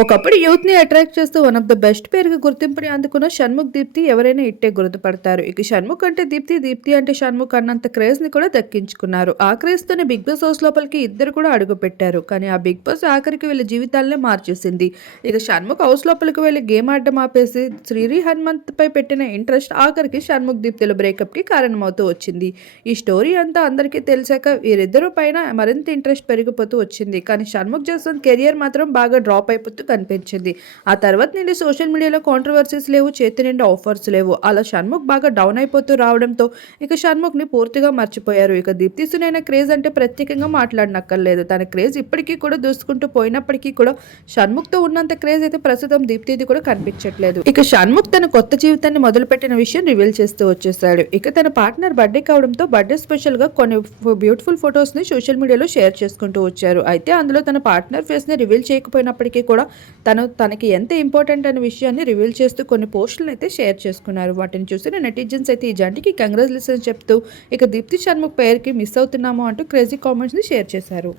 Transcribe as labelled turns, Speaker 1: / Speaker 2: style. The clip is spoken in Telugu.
Speaker 1: ఒకప్పుడు యూత్ని అట్రాక్ట్ చేస్తూ వన్ ఆఫ్ ద బెస్ట్ పేరుగా గుర్తింపుని అందుకున్న షణ్ముఖ్ దీప్తి ఎవరైనా ఇట్టే గుర్తుపడతారు. ఇక షణ్ముఖ్ అంటే దీప్తి దీప్తి అంటే షణ్ముఖ్ అన్నంత క్రేజ్ని కూడా దక్కించుకున్నారు. ఆ క్రేజ్తోనే బిగ్ బాస్ హౌస్ లోపలికి ఇద్దరు కూడా అడుగుపెట్టారు. కానీ ఆ బిగ్ బాస్ ఆఖరికి వీళ్ళ జీవితాలనే మార్చేసింది. ఇక షణ్ముఖ్ హౌస్ లోపలికి వెళ్ళి గేమ్ ఆడడం ఆపేసి శ్రీరి హనుమంత్ పై పెట్టిన ఇంట్రెస్ట్ ఆఖరికి షణ్ముఖ్ దీప్తిల బ్రేకప్కి కారణమవుతూ వచ్చింది. ఈ స్టోరీ అంతా అందరికీ తెలిసాక వీరిద్దరూ పైన మరింత ఇంట్రెస్ట్ పెరిగిపోతూ వచ్చింది. కానీ షణ్ముఖ్ జస్వంత్ కెరియర్ మాత్రం బాగా డ్రాప్ అయిపోతూ కనిపించింది. ఆ తర్వాత నుండి సోషల్ మీడియాలో కాంట్రవర్సీస్ లేవు చేతి నిండా ఆఫర్స్ లేవు. అలా షణ్ముఖ్ బాగా డౌన్ అయిపోతూ రావడంతో ఇక షణ్ముఖ్ని పూర్తిగా మర్చిపోయారు. ఇక దీప్తి సునైన క్రేజ్ అంటే ప్రత్యేకంగా మాట్లాడనక్కర్లేదు. తన క్రేజ్ ఇప్పటికీ కూడా దూసుకుంటూ పోయినప్పటికీ కూడా షణ్ముఖ్తో ఉన్నంత క్రేజ్ అయితే ప్రస్తుతం దీప్తిది కూడా కనిపించట్లేదు. ఇక షణ్ముఖ్ తన కొత్త జీవితాన్ని మొదలుపెట్టిన విషయం రివీల్ చేస్తూ వచ్చేసాడు. ఇక తన పార్ట్నర్ బర్త్డే కావడంతో బర్త్డే స్పెషల్గా కొన్ని బ్యూటిఫుల్ ఫొటోస్ని సోషల్ మీడియాలో షేర్ చేసుకుంటూ వచ్చారు. అయితే అందులో తన పార్ట్నర్ ఫేస్ని రివీల్ చేయకపోయినప్పటికీ కూడా తను తనకి ఎంత ఇంపార్టెంట్ అనే విషయాన్ని రివీల్ చేస్తూ కొన్ని పోస్టులను అయితే షేర్ చేసుకున్నారు. వాటిని చూసిన నెటిజన్స్ అయితే ఈ జంటకి కంగ్రాచులేషన్స్ చెప్తూ ఇక దీప్తి శర్మ పేరుకి మిస్ అవుతున్నాము అంటూ క్రేజీ కామెంట్స్ని షేర్ చేశారు.